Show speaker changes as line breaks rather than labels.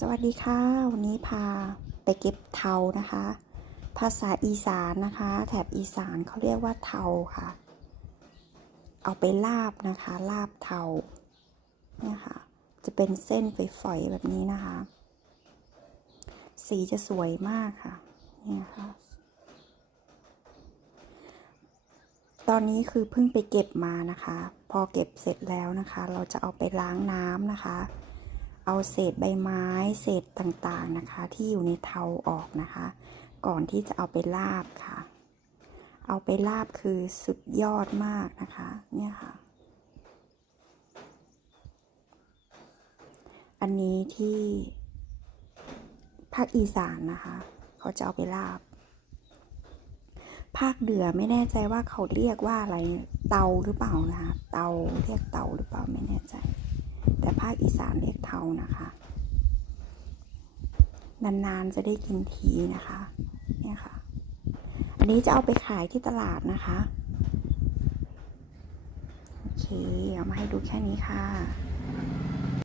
สวัสดีค่ะ วันนี้พาไปเก็บเทานะคะ ภาษาอีสานนะคะ แถบอีสานเขาเรียกว่าเทาค่ะ เอาไปลาบนะคะ ลาบเทาเนี่ยค่ะ จะเป็นเส้นฝอยๆแบบนี้นะคะ สีจะสวยมากค่ะเนี่ยค่ะ ตอนนี้คือเพิ่งไปเก็บมานะคะ พอเก็บเสร็จแล้วนะคะ เราจะเอาไปล้างน้ำนะคะ เอาเศษใบไม้เศษต่างๆนะคะ ที่อยู่ในเทาออกนะคะ ก่อนที่จะเอาไปลาบค่ะ เอาไปลาบคือสุดยอดมากนะคะ เนี่ยค่ะ อันนี้ที่ภาคอีสานนะคะ เขาจะเอาไปลาบ ภาคเหนือไม่แน่ใจว่าเขาเรียกว่าอะไรเตาหรือเปล่านะคะ เตาเรียกเตาหรือเปล่าไม่แน่ใจ คอีสานเรียกเทานะคะ นานๆจะได้กินทีนะคะ เนี่ยค่ะ อันนี้จะเอาไปขายที่ตลาดนะคะ โอเค เอามาให้ดูแค่นี้ค่ะ